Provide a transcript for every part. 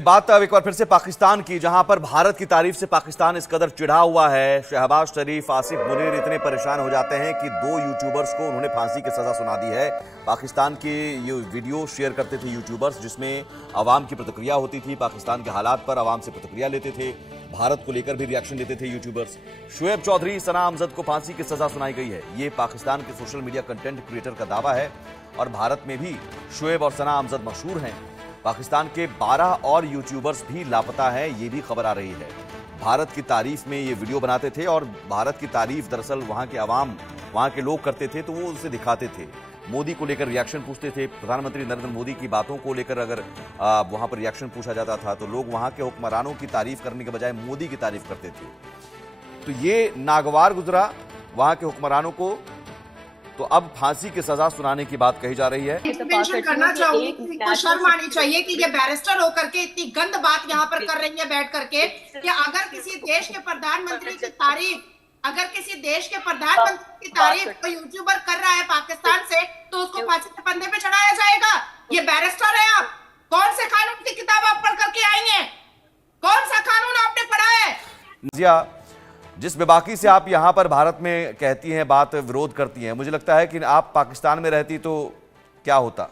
बात अब एक बार फिर से पाकिस्तान की, जहां पर भारत की तारीफ से पाकिस्तान इस कदर चिढ़ा हुआ है। शहबाज शरीफ, आसिफ मुनीर इतने परेशान हो जाते हैं कि 2 यूट्यूबर्स को उन्होंने फांसी की सजा सुना दी है। पाकिस्तान के ये वीडियो शेयर करते थे यूट्यूबर्स, जिसमें आवाम की प्रतिक्रिया होती थी, पाकिस्तान के हालात पर आवाम से प्रतिक्रिया लेते थे, भारत को लेकर भी रिएक्शन देते थे यूट्यूबर्स। शुएब चौधरी, सना अमजद को फांसी की सजा सुनाई गई है। ये पाकिस्तान के सोशल मीडिया कंटेंट क्रिएटर का दावा है और भारत में भी शुएब और सना अमजद मशहूर हैं। पाकिस्तान के 12 और यूट्यूबर्स भी लापता हैं, ये भी खबर आ रही है। भारत की तारीफ में ये वीडियो बनाते थे और भारत की तारीफ दरअसल वहाँ के अवाम, वहाँ के लोग करते थे, तो वो उसे दिखाते थे। मोदी को लेकर रिएक्शन पूछते थे, प्रधानमंत्री नरेंद्र मोदी की बातों को लेकर अगर वहाँ पर रिएक्शन पूछा जाता था तो लोग वहाँ के हुक्मरानों की तारीफ करने के बजाय मोदी की तारीफ करते थे। तो ये नागवार गुजरा वहाँ के हुक्मरानों को। तो अब फांसी की सजा सुनाने की बात कही जा रही है। मेंशन करना चाहूंगी कि शर्म आनी चाहिए कि ये बैरिस्टर होकर के इतनी गंद बात यहाँ पर कर रही है बैठ करके कि अगर किसी देश के प्रधानमंत्री की तारीफ, अगर किसी देश के प्रधानमंत्री की तारीफ कोई यूट्यूबर कर रहा है पाकिस्तान से, तो उसको फांसी के फंदे पे चढ़ाया जाएगा। ये बैरिस्टर है आप? कौन से कानून की किताब आप पढ़ करके आई हैं? कौन सा कानून आपने पढ़ा है? जिस बेबाकी से आप यहाँ पर भारत में कहती हैं, बात विरोध करती हैं, मुझे लगता है कि आप पाकिस्तान में रहती तो क्या होता?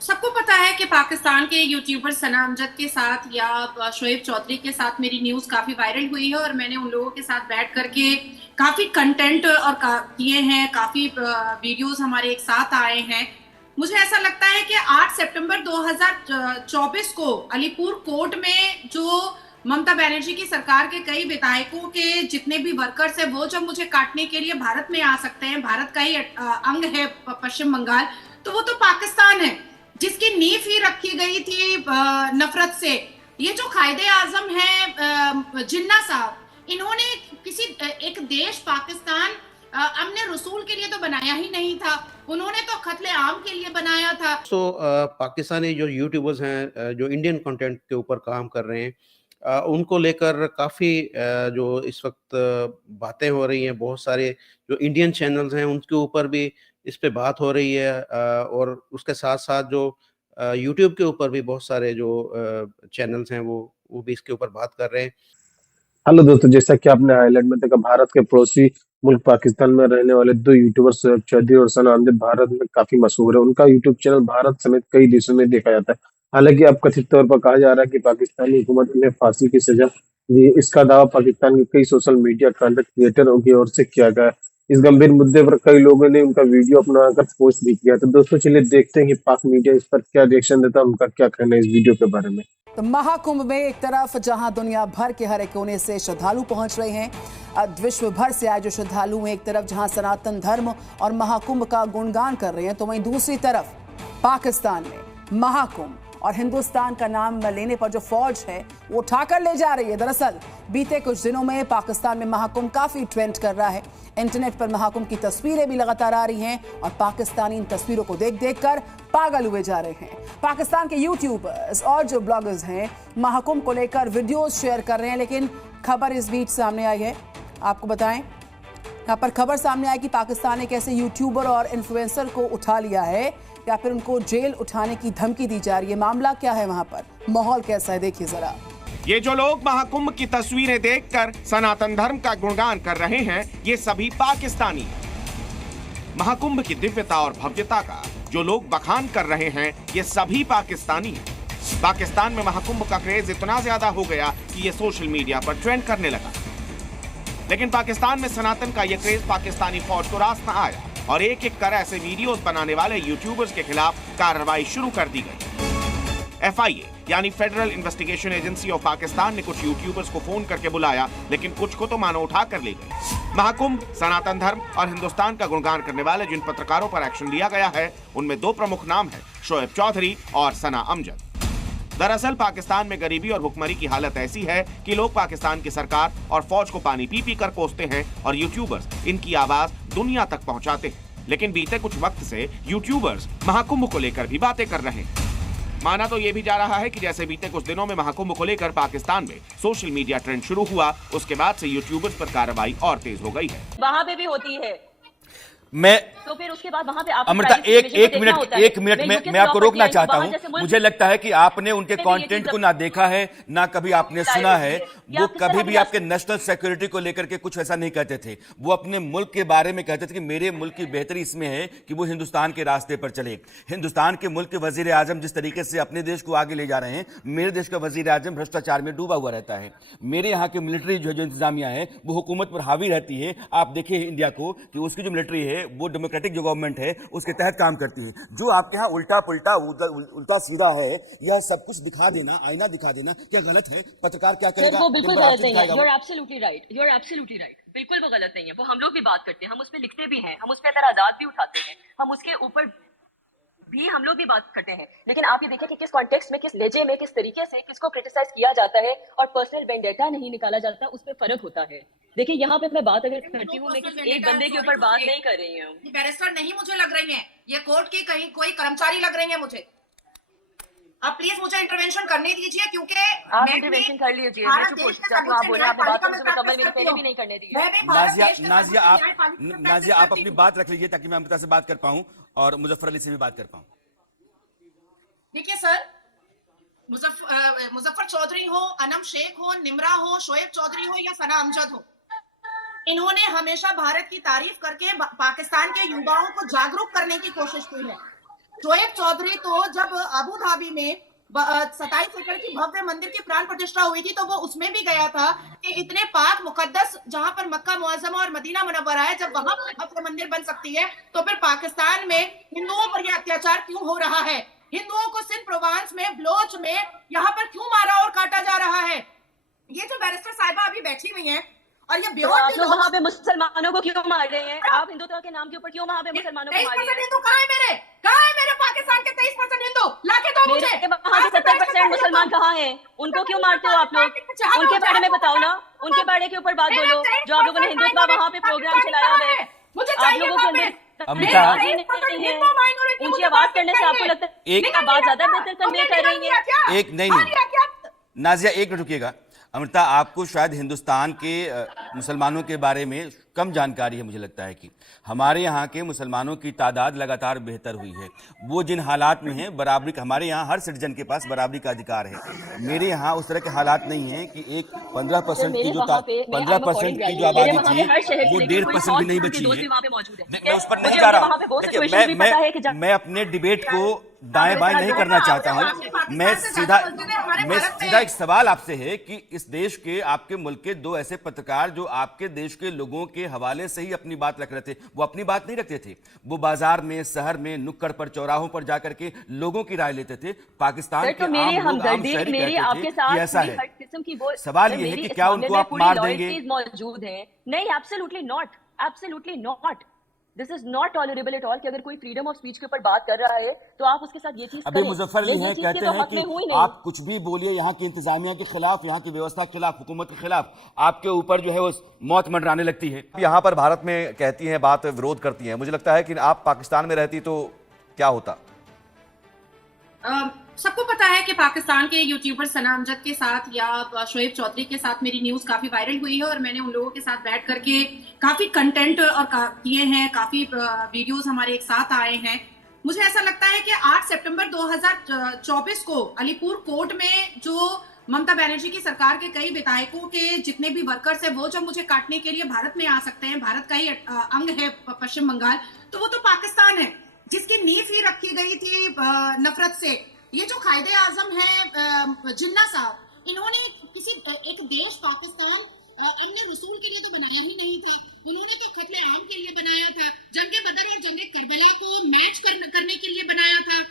सबको पता है कि पाकिस्तान के यूट्यूबर सना अमजद के साथ या शुएब चौधरी के साथ मेरी न्यूज काफी वायरल हुई है और मैंने उन लोगों के साथ बैठ करके काफी कंटेंट और किए हैं, काफी वीडियोस हमारे एक साथ आए हैं। मुझे ऐसा लगता है कि 8 सितंबर 2024 को अलीपुर कोर्ट में जो ममता बनर्जी की सरकार के कई विधायकों के जितने भी वर्कर्स हैं, वो जब मुझे काटने के लिए भारत में आ सकते हैं, भारत का ही अंग है पश्चिम बंगाल, तो वो तो पाकिस्तान है जिसकी नींव ही रखी गई थी नफरत से। ये जो कायदे आजम है जिन्ना साहब, इन्होंने किसी एक देश पाकिस्तान अमन रसूल के लिए तो बनाया ही नहीं था, उन्होंने तो कत्ले आम के लिए बनाया था। पाकिस्तानी जो यूट्यूबर्स हैं जो इंडियन कंटेंट के ऊपर काम कर रहे हैं, उनको लेकर काफ़ी जो इस वक्त बातें हो रही हैं, बहुत सारे जो इंडियन चैनल्स हैं उनके ऊपर भी इस पे बात हो रही है, और उसके साथ साथ जो यूट्यूब के ऊपर भी बहुत सारे जो चैनल्स हैं वो भी इसके ऊपर बात कर रहे हैं। हेलो दोस्तों, जैसा कि आपने हाईलाइट में देखा, भारत के पड़ोसी मुल्क पाकिस्तान में रहने वाले 2 यूट्यूबर्स शुएब चौधरी और सना अमजद भारत में काफी मशहूर है। उनका यूट्यूब चैनल भारत समेत कई देशों में देखा जाता है। हालांकि अब कथित तौर पर कहा जा रहा है कि पाकिस्तानी हुकूमत ने फांसी की सजा दी। इसका दावा पाकिस्तान के कई सोशल मीडिया कंटेंट क्रिएटरों की ओर से किया गया। इस गंभीर मुद्दे पर कई लोगों ने उनका वीडियो अपनाकर पोस्ट भी किया। तो दोस्तों चलिए देखते हैं कि पाक मीडिया इस पर क्या रिएक्शन देता है, उनका क्या कहना है इस वीडियो के बारे में। तो महाकुंभ में एक तरफ जहां दुनिया भर के हर एक कोने से श्रद्धालु पहुंच रहे हैं, विश्व भर से आए जो श्रद्धालु हैं, एक तरफ जहां सनातन धर्म और महाकुंभ का गुणगान कर रहे हैं, तो वहीं दूसरी तरफ पाकिस्तान में महाकुंभ और हिंदुस्तान का नाम लेने पर जो फौज है वो उठाकर ले जा रही है। दरअसल बीते कुछ दिनों में पाकिस्तान में महाकुंभ काफी ट्रेंड कर रहा है। इंटरनेट पर महाकुंभ की तस्वीरें भी लगातार आ रही हैं और पाकिस्तानी इन तस्वीरों को देख देख कर पागल हुए जा रहे हैं। पाकिस्तान के यूट्यूबर्स और जो ब्लॉगर्स हैं महाकुंभ को लेकर वीडियोस शेयर कर रहे हैं, लेकिन खबर इस बीच सामने आई है। आपको बताएं, यहाँ पर खबर सामने आई कि पाकिस्तान ने कैसे यूट्यूबर और इन्फ्लुएंसर को उठा लिया है या फिर उनको जेल उठाने की धमकी दी जा रही है। मामला क्या है, वहां पर माहौल कैसा है, देखिए जरा। ये जो लोग महाकुंभ की तस्वीरें देखकर सनातन धर्म का गुणगान कर रहे हैं, ये सभी पाकिस्तानी हैं। महाकुंभ की दिव्यता और भव्यता का जो लोग बखान कर रहे हैं, ये सभी पाकिस्तानी हैं। पाकिस्तान में महाकुंभ का क्रेज इतना ज्यादा हो गया कि ये सोशल मीडिया पर ट्रेंड करने लगा। लेकिन पाकिस्तान में सनातन का ये क्रेज पाकिस्तानी फौज को रास न आया और एक एक कर ऐसे वीडियोस बनाने वाले यूट्यूबर्स के खिलाफ कार्रवाई शुरू कर दी गई। FIA यानी federal investigation agency of Pakistan ने कुछ यूट्यूबर्स को फोन करके बुलाया, लेकिन कुछ को तो मानो उठा कर ले गए। महाकुंभ, सनातन धर्म और हिंदुस्तान का गुणगान करने वाले जिन पत्रकारों पर एक्शन लिया गया है, उनमें 2 प्रमुख नाम है, शुएब चौधरी और सना अमजद। दरअसल पाकिस्तान में गरीबी और भुखमरी की हालत ऐसी है कि लोग पाकिस्तान की सरकार और फौज को पानी पी पी कर कोसते हैं और यूट्यूबर्स इनकी आवाज दुनिया तक पहुंचाते हैं। लेकिन बीते कुछ वक्त से यूट्यूबर्स महाकुंभ को लेकर भी बातें कर रहे हैं। माना तो ये भी जा रहा है कि जैसे बीते कुछ दिनों में महाकुंभ को लेकर पाकिस्तान में सोशल मीडिया ट्रेंड शुरू हुआ, उसके बाद से यूट्यूबर्स पर कार्रवाई और तेज हो गई है। वहाँ पे भी होती है। मैं तो फिर उसके बाद वहां पे आप अमृता एक मिनट मैं आपको रोकना चाहता हूं। मुझे लगता है कि आपने उनके कंटेंट को ना देखा है ना कभी आपने सुना है। वो कभी भी आपके नेशनल सिक्योरिटी को लेकर के कुछ ऐसा नहीं कहते थे। वो अपने मुल्क के बारे में कहते थे कि मेरे मुल्क की बेहतरी इसमें है कि वो हिंदुस्तान के रास्ते पर चले। हिंदुस्तान के मुल्क के वजीर आजम जिस तरीके से अपने देश को आगे ले जा रहे हैं, मेरे देश का वजीर आजम भ्रष्टाचार में डूबा हुआ रहता है। मेरे यहाँ की मिलिट्री जो इंतजामिया है वो हुकूमत पर हावी रहती है। आप देखिए इंडिया को कि उसकी जो मिलिट्री है वो डेमोक्रेटिक जो गवर्नमेंट है उसके तहत काम करती है। जो आपके यहाँ उल्टा पुल्टा उल्टा सीधा है, यह सब कुछ दिखा देना, आईना दिखा देना, क्या गलत है? पत्रकार क्या करेगा? वो बिल्कुल गलत नहीं है। You are absolutely right, you are absolutely right. बिल्कुल वो गलत नहीं है। वो हम लोग भी बात करते हैं, हम उस पर लिखते भी हैं, हम उस पर एतराजात भी उठाते हैं, हम उसके ऊपर भी हम लोग भी बात करते हैं। लेकिन आप ये देखें कि किस कॉन्टेक्स्ट में, किस लेजे में, किस तरीके से किसको क्रिटिसाइज किया जाता है और पर्सनल वेंडेटा नहीं निकाला जाता, उस पर फर्क होता है। देखिए यहाँ पे मैं बात अगर करती हूँ, मैं किसी एक बंदे के ऊपर बात नहीं कर रही हूँ। ये बैरिस्टर नहीं मुझे लग रही है, ये कोर्ट की कहीं कोई कर्मचारी लग रही है मुझे। आप प्लीज मुझे इंटरवेंशन करने दीजिए, क्योंकि आप इंटरवेंशन कर लीजिए। मैं चुप हो जाती हूँ। आप बोले आपने बात तो मुझे मुकम्मल मेरी पहले भी नहीं करने दी है। नाजिया आप अपनी बात रख लीजिए ताकि मैं अमृता से बात कर पाऊं और मुजफ्फर अली से भी बात कर पाऊं। देखिए सर, मुजफ्फर चौधरी हो, अनम शेख हो, निमरा हो, शोएब चौधरी हो या सना अमजद हो, इन्होंने हमेशा भारत की तारीफ करके पाकिस्तान के युवाओं को जागरूक करने की कोशिश की है। शोएब चौधरी तो जब अबू धाबी में 27 एकड़ की भव्य मंदिर की प्राण प्रतिष्ठा हुई थी तो वो उसमें भी गया था कि इतने पाक मुकद्दस जहां पर मक्का मुअज्जमा और मदीना मुनव्वरा है, जब वहां पर भव्य मंदिर बन सकती है तो फिर पाकिस्तान में हिंदुओं पर यह अत्याचार क्यों हो रहा है? हिंदुओं को सिंध प्रोवांस में, बलोच में यहाँ पर क्यों मारा और काटा जा रहा है? ये जो बैरिस्टर साहिबा अभी बैठी हुई हैं और ये तो आप लोग वहाँ पे मुसलमानों को क्यों मार रहे हैं? आप हिंदुत्व के नाम के ऊपर क्यों वहाँ पे मुसलमानों को मार रहे हैं? हिंदू कहाँ है मेरे पाकिस्तान के 23% हिंदू? लाके दो मुझे। वहाँ के 70% मुसलमान कहाँ हैं? उनको क्यों मारते हो आप लोग? उनके बारे में बताओ ना, उनके बारे के ऊपर बात बोलो। जो आप लोगों ने हिंदुत्व वहाँ पे प्रोग्राम चलाया है, आप लोगों के अंदर ऊंची आवाज करने से आपको लगता है एक बात ज्यादा बेहतर कन्वे कर रही है? एक नहीं नाजिया, एक मिनट रुकिएगा। अमृता, आपको शायद हिंदुस्तान के मुसलमानों के बारे में कम जानकारी है। मुझे लगता है कि हमारे यहाँ के मुसलमानों की तादाद लगातार बेहतर हुई है। वो जिन हालात में हैं, बराबरी का, हमारे यहाँ हर सिटीजन के पास बराबरी का अधिकार है। मेरे यहाँ उस तरह के हालात नहीं है कि एक 15% की जो 15% की जो आबादी थी वो 1.5% भी नहीं बची है। मैं उस पर नहीं जा रहा हूँ। देखिए, मैं अपने डिबेट को दाएं बाएं नहीं करना चाहता हूं। मैं सीधा एक सवाल आपसे है कि इस देश के, आपके मुल्क के दो ऐसे पत्रकार जो आपके देश के लोगों के हवाले से ही अपनी बात रख रहे थे, वो अपनी बात नहीं रखते थे। वो बाजार में, शहर में, नुक्कड़ पर, चौराहों पर जाकर के लोगों की राय लेते थे। पाकिस्तान के आम लोग, आम शहरी कहते थे कि ऐसा है। सवाल ये है कि क्या उनको आप मार देंगे? मौजूद है? नहीं, absolutely not, absolutely not. This is not tolerable at all कि अगर कोई फ्रीडम ऑफ स्पीच के ऊपर बात कर रहा है तो आप उसके साथ ये चीज अभी मुजफ्फर अली हैं, कहते हैं कि आप कुछ भी बोलिए यहाँ की इंतजामिया के खिलाफ, यहाँ की व्यवस्था के खिलाफ, हुकूमत के खिलाफ, आपके ऊपर जो है वो मौत मंडराने लगती है। यहाँ पर भारत में कहती हैं बात, विरोध करती हैं। मुझे लगता है कि आप पाकिस्तान में रहती तो क्या होता? सबको पता है कि पाकिस्तान के यूट्यूबर सना अमजद के साथ या शोएब चौधरी के साथ मेरी न्यूज़ काफ़ी वायरल हुई है और मैंने उन लोगों के साथ बैठ करके काफ़ी कंटेंट और किए हैं, काफ़ी वीडियोस हमारे एक साथ आए हैं। मुझे ऐसा लगता है कि 8 सितंबर 2024 को अलीपुर कोर्ट में जो ममता बनर्जी की सरकार के कई विधायकों के जितने भी वर्कर्स हैं वो जब मुझे काटने के लिए भारत में आ सकते हैं, भारत का ही अंग है पश्चिम बंगाल, तो वो तो पाकिस्तान है जिसकी नींव ही रखी गई थी नफरत से। ये जो कायदे आजम है जिन्ना साहब, इन्होंने किसी एक देश पाकिस्तान अपने रसूल के लिए तो बनाया ही नहीं था, उन्होंने तो कत्ले आम के लिए बनाया था, जंगे बदर और जंगे करबला को मैच करने के लिए बनाया था।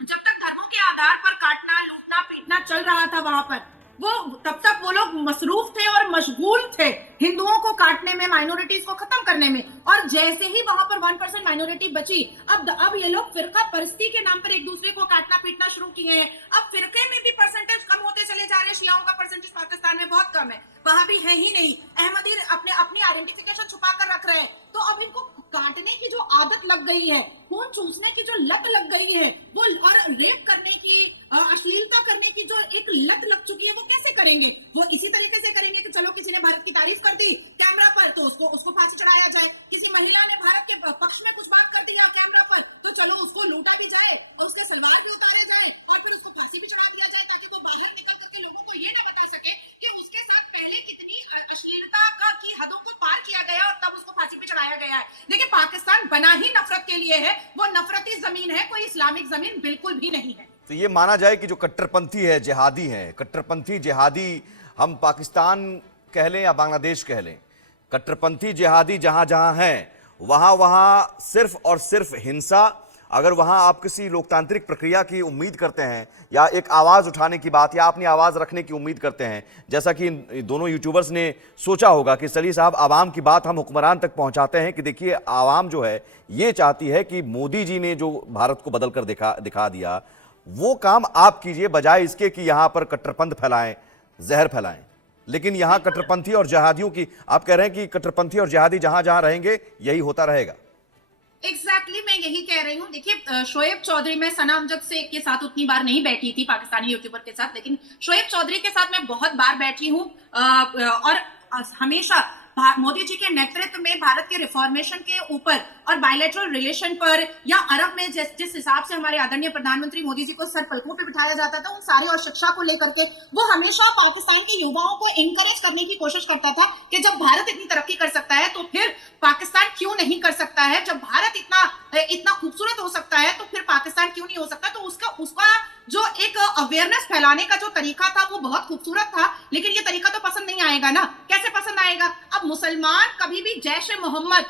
जब तक धर्मों के आधार पर काटना, लूटना, पीटना चल रहा था वहां पर, वो तब तक वो लोग मसरूफ थे और मशगूल थे हिंदुओं को काटने में, माइनॉरिटीज को खत्म करने में। और जैसे ही वहां पर 1% माइनॉरिटी बची, अब ये लोग फिरका परस्ती के नाम पर एक दूसरे को काटना पीटना शुरू किए हैं। अब फिरके में भी परसेंटेज कम होते चले जा रहे हैं। शियाओं का परसेंटेज पाकिस्तान में बहुत कम है, वहां भी है ही नहीं। अहमदी अपनी आइडेंटिफिकेशन छुपा कर रख रहे हैं। तो अब इनको काटने की जो आदत लग गई है, खून चूसने की जो लत लग गई है, वो और रेप करने की, अश्लीलता करने की जो एक लत लग चुकी है, वो कैसे करेंगे? वो इसी तरीके से करेंगे कि चलो किसी ने भारत की तारीफ कर दी कैमरा पर तो उसको फांसी चढ़ाया जाए, किसी महिला ने भारत के पक्ष में कुछ बात कर दी जाए कैमरा पर, तो चलो उसको लूटा भी जाए और उसके सलवार भी उतारे जाए और फिर उसको फांसी भी चढ़ा दिया जाए, ताकि वो बाहर निकल करके लोगों को ये ना बता सके कि उसके साथ पहले कितनी अश्लीलता की हदों को पार किया गया और तब उसको फांसी पे चढ़ाया गया है। देखिए, पाकिस्तान बना ही नफरत के लिए है, वो नफरती जमीन है, कोई इस्लामिक जमीन बिल्कुल भी नहीं है। तो ये माना जाए कि जो कट्टरपंथी है, जिहादी है, कट्टरपंथी जिहादी, हम पाकिस्तान कह लें या बांग्लादेश कह लें, कट्टरपंथी जिहादी जहां जहां हैं वहां वहां सिर्फ और सिर्फ हिंसा। अगर वहां आप किसी लोकतांत्रिक प्रक्रिया की उम्मीद करते हैं या एक आवाज उठाने की बात या अपनी आवाज रखने की उम्मीद करते हैं, जैसा कि इन दोनों यूट्यूबर्स ने सोचा होगा कि सली साहब आवाम की बात हम हुक्मरान तक पहुंचाते हैं कि देखिए आवाम जो है ये चाहती है कि मोदी जी ने जो भारत को बदल कर दिखा दिया वो काम आप कीजिए, बजाय इसके कि यहां पर कट्टरपंथ फैलाएं, जहर फैलाएं। लेकिन यहां कट्टरपंथी और जिहादियों की, आप कह रहे हैं कि कट्टरपंथी और जिहादी जहां जहां रहेंगे यही होता रहेगा। एग्जैक्टली मैं यही कह रही हूँ। देखिए, शोएब चौधरी, मैं सना अमजद से के साथ उतनी बार नहीं बैठी थी पाकिस्तानी यूट्यूबर के साथ, लेकिन शोएब चौधरी के साथ मैं बहुत बार बैठी हूँ और हमेशा मोदी जी के नेतृत्व में भारत के रिफॉर्मेशन के ऊपर और बायलैटरल रिलेशन पर या अरब में जिस हिसाब से हमारे आदरणीय प्रधानमंत्री मोदी जी को सर पलकों पे बिठाया जाता था, उन सारे और शिक्षा को लेकर के वो हमेशा पाकिस्तान के युवाओं को इंकरेज करने की कोशिश करता था कि जब भारत इतनी तरक्की कर सकता है तो फिर पाकिस्तान क्यों नहीं कर सकता है, जब भारत इतना खूबसूरत हो सकता है तो फिर पाकिस्तान क्यों नहीं हो सकता। तो उसका जो एक अवेयरनेस फैलाने का जो तरीका था वो बहुत खूबसूरत था, लेकिन ये तरीका तो पसंद नहीं आएगा ना। कैसे पसंद आएगा? अब मुसलमान कभी भी जैश ए मोहम्मद,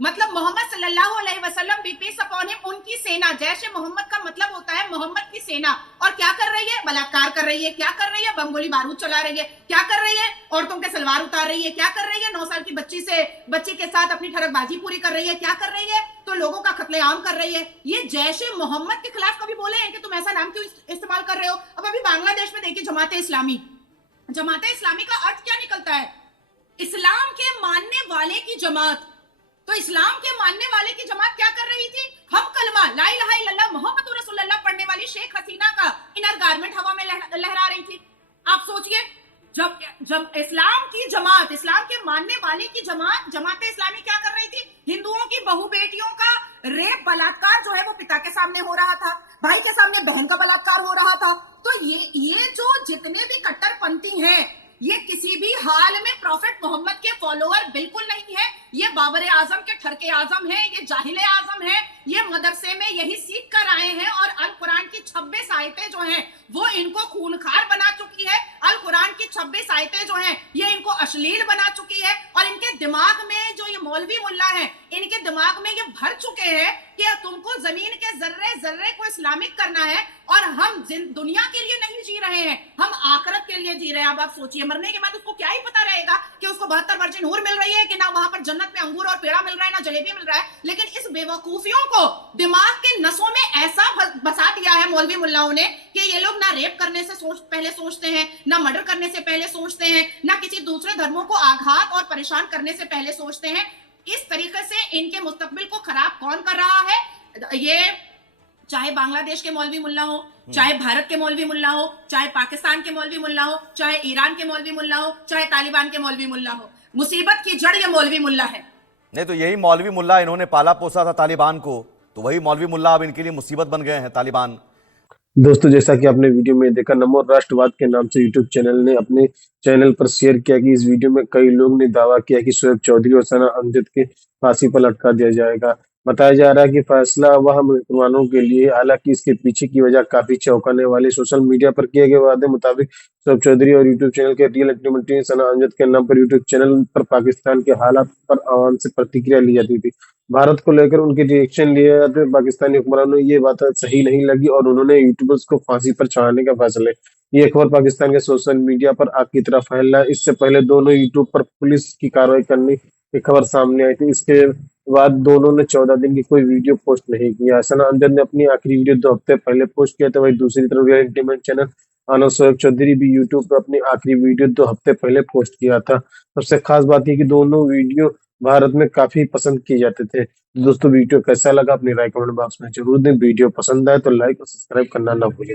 मतलब मोहम्मद सल्लल्लाहु अलैहि वसल्लम बी पीस अपॉन हिम, उनकी सेना, जैश ए मोहम्मद का मतलब होता है मोहम्मद की सेना। और क्या कर रही है? बलात्कार कर रही है। क्या कर रही है? बम गोली बारूद चला रही है। क्या कर रही है? औरतों के सलवार उतार रही है। क्या कर रही है? 9 साल की बच्ची के साथ अपनी ठरकबाजी पूरी कर रही है। क्या कर रही है? तो लोगों का कत्लेआम कर रही है। ये जैश ए मोहम्मद के खिलाफ कभी बोले हैं कि तुम ऐसा नाम क्यों इस्तेमाल कर रहे हो? अब अभी बांग्लादेश में देखिए जमात इस्लामी का अर्थ क्या निकलता है? इस्लाम के मानने वाले की जमात। तो इस्लाम के मानने वाले की जमात क्या कर रही थी? हम कलमा ला इलाहा इल्लल्लाह मुहम्मदुर रसूलुल्लाह पढ़ने वाली शेख हसीना का इनर गारमेंट हवा में लहरा रही थी। आप सोचिए, जब इस्लाम की जमात, इस्लाम के मानने वाले की जमात इस्लामी क्या कर रही थी? हिंदुओं की बहू बेटियों का रेप, बलात्कार जो है वो पिता के सामने हो रहा था, भाई के सामने बहन का बलात्कार हो रहा था। तो ये जो जितने भी कट्टरपंथी हैं, ये किसी भी हाल में प्रॉफेट मोहम्मद के फॉलोअर बिल्कुल नहीं है। ये बाबर आजम के ठरके आजम है, ये जाहिले आजम है, ये मदरसे में यही सीख कर आए हैं और अल कुरान की 26 आयतें जो हैं वो इनको खूनखार बना चुकी है। अल कुरान की 26 आयतें जो हैं ये इनको अश्लील बना चुकी है और इनके दिमाग में जो ये मौलवी मुल्ला है, इनके दिमाग में ये भर चुके हैं कि तुमको जमीन के जर्रे जर्रे को इस्लामिक करना है और हम दुनिया के लिए नहीं जी रहे हैं, हम आखिरत के लिए जी रहे हैं। अब आप सोचिए, मरने के बाद उसको क्या ही पता रहेगा कि उसको 72 वर्जिन हूर मिल रही है कि ना वहां पर जन्नत में अंगूर और पेड़ा मिल रहा है, ना जलेबी मिल रहा है। लेकिन इस बेवकूफियों को दिमाग के नसों में ऐसा बसा दिया है मौलवी मुल्लाओं ने कि ये लोग ना रेप करने से पहले सोचते हैं, ना मर्डर करने से पहले सोचते हैं, ना किसी दूसरे धर्मों को आघात और परेशान करने से पहले सोचते हैं। इस तरीके से इनके मुस्तकबिल को खराब कौन कर रहा है? ये चाहे बांग्लादेश के मौलवी मुल्ला हो, चाहे भारत के मौलवी मुल्ला हो, चाहे पाकिस्तान के मौलवी मुल्ला हो, चाहे ईरान के मौलवी मुल्ला हो, चाहे तालिबान के मौलवी मुल्ला हो, मुसीबत की जड़ ये मौलवी मुल्ला है। नहीं तो यही मौलवी मुल्ला इन्होंने पाला पोसा था तालिबान को, तो वही मौलवी मुल्ला अब इनके लिए मुसीबत बन गए हैं तालिबान। दोस्तों, जैसा कि आपने वीडियो में देखा, नमो राष्ट्रवाद के नाम से यूट्यूब चैनल ने अपने चैनल पर शेयर किया कि इस वीडियो में कई लोग ने दावा किया कि शोएब चौधरी और सना अमजद के फांसी पर लटका दिया जाएगा। बताया जा रहा है कि फैसला वह मुसलमानों के लिए, हालांकि इसके पीछे की वजह काफी चौंकाने वाली। सोशल मीडिया पर किए गए वादे मुताबिक शोएब चौधरी और यूट्यूब चैनल के रियल एक्टिविटी सना अमजद के नाम पर यूट्यूब चैनल पर पाकिस्तान के हालात पर आवाम से प्रतिक्रिया ली जाती थी। भारत को लेकर उनके रिएक्शन लिए जाते पाकिस्तानी हुक्मरानों ये बात सही नहीं लगी और उन्होंने यूट्यूबर्स को फांसी पर चढ़ाने का फैसला। ये खबर पाकिस्तान के सोशल मीडिया पर आग की तरह फैल रहा है। इससे पहले दोनों यूट्यूब पर पुलिस की कार्रवाई करने की खबर सामने आई थी। इसके बाद दोनों ने 14 दिन की कोई वीडियो पोस्ट नहीं किया। सना अमजद ने अपनी आखिरी वीडियो 2 हफ्ते पहले पोस्ट किया था। वहीं दूसरी तरफ रियल इंटीमेट चैनल आनंद शोएब चौधरी भी यूट्यूब पर अपनी आखिरी वीडियो 2 हफ्ते पहले पोस्ट किया था। सबसे खास बात यह कि दोनों वीडियो भारत में काफी पसंद किए जाते थे। दोस्तों, वीडियो कैसा लगा अपनी राय कमेंट बॉक्स में जरूर दें। वीडियो पसंद आए तो लाइक और सब्सक्राइब करना ना भूलें।